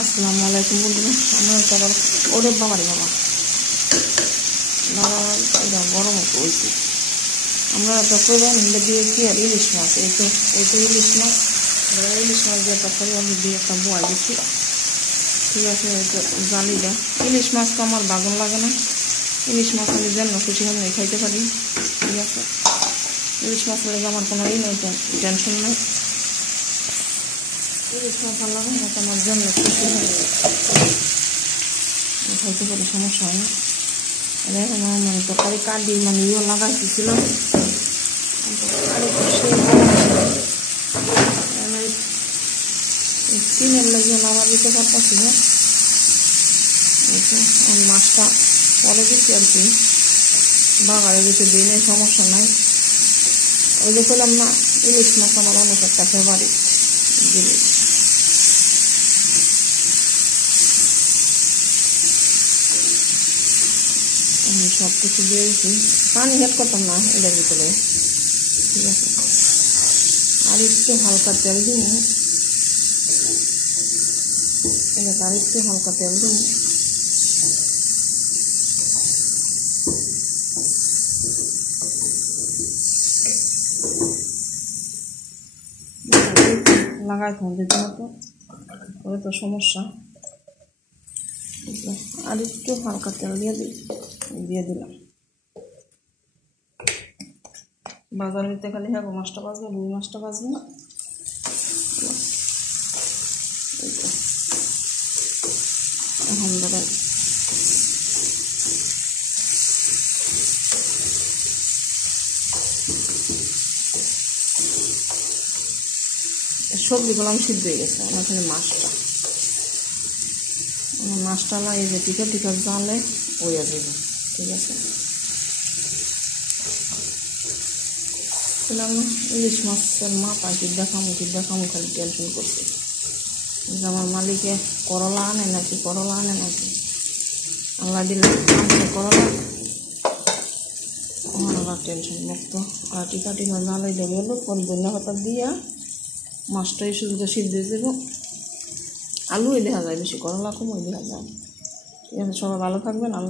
আসসালামু আলাইকুম বন্ধুরা। আমার তো আবার ওরে বাবারে বাবা বাবা এটা বড় মতো হয়েছে। আমরা তো করবেন দিয়েছি আর ইলিশ মাছ, এই তো ইলিশ মাছ দিয়ে তরকারি আমি দিয়ে একটা বয়া দিচ্ছি। ঠিক আছে, এই তো জালিটা ইলিশ মাছ তো আমার বাগান লাগে না। ইলিশ মাছ আমি যেন খুশি হলে খাইতে পারি। ঠিক আছে, ইলিশ মাছ লেগে আমার কোনো নেই, টেনশন নেই। ইলিশ মাছ লাগে না, আমার জন্য খুশি হলে খাইতে পারি, সমস্যা হয় না। এখন মানে তরকারি কাটি মানে ইয়ে লাগাইতেছিলাম, চিনের লাগিয়ে নামা দিতে পারতেছি না। মাছটা পরে দিচ্ছি আর কি, বাগারে দিতে দিনে সমস্যা নাই। ওই যে করলাম না, ইলিশ মাছ আমার অনেক একটা ফেভারিট জিনিস। আমি সব কিছু দিয়ে দিচ্ছি, পানি হেড করতাম না এটার ভিতরে। ঠিক আছে, আর একটু হালকা তেল দিন, এটা আর একটু হালকা তেল দিন। লাগাই থাকুন দিতে মতো, ওই তো সমস্যা। আর একটু হালকা তেল দিয়ে দিলাম। বাজার হইতে খালি হ্যাঁ মাছটা বাজবে, রুই মাছটা বাজবে না। এখন ধরেন সবজিগুলো আমি সিদ্ধ হয়ে গেছে, আমার এখানে মাছটা না এই যে টিকা জালে হয়ে যাবে। ঠিক আছে, ইলিশ মাছের মাথা কি দেখামো খালি টেনশন করছি যে আমার মালিকে করলা আনে নাকি আল্লাহ দিলে আনছে করলা, আমার টেনশন মুক্ত। আর টিকা জালে দেবে হলো পরে ধনিয়া পাতা দিয়া মাছটা শুধু সিদ্ধ দিয়ে দেবো। আলুই দেখা যায় বেশি, করলা কমই দেখা যায়। ঠিক আছে, সবাই ভালো থাকবেন। আল্লাহ।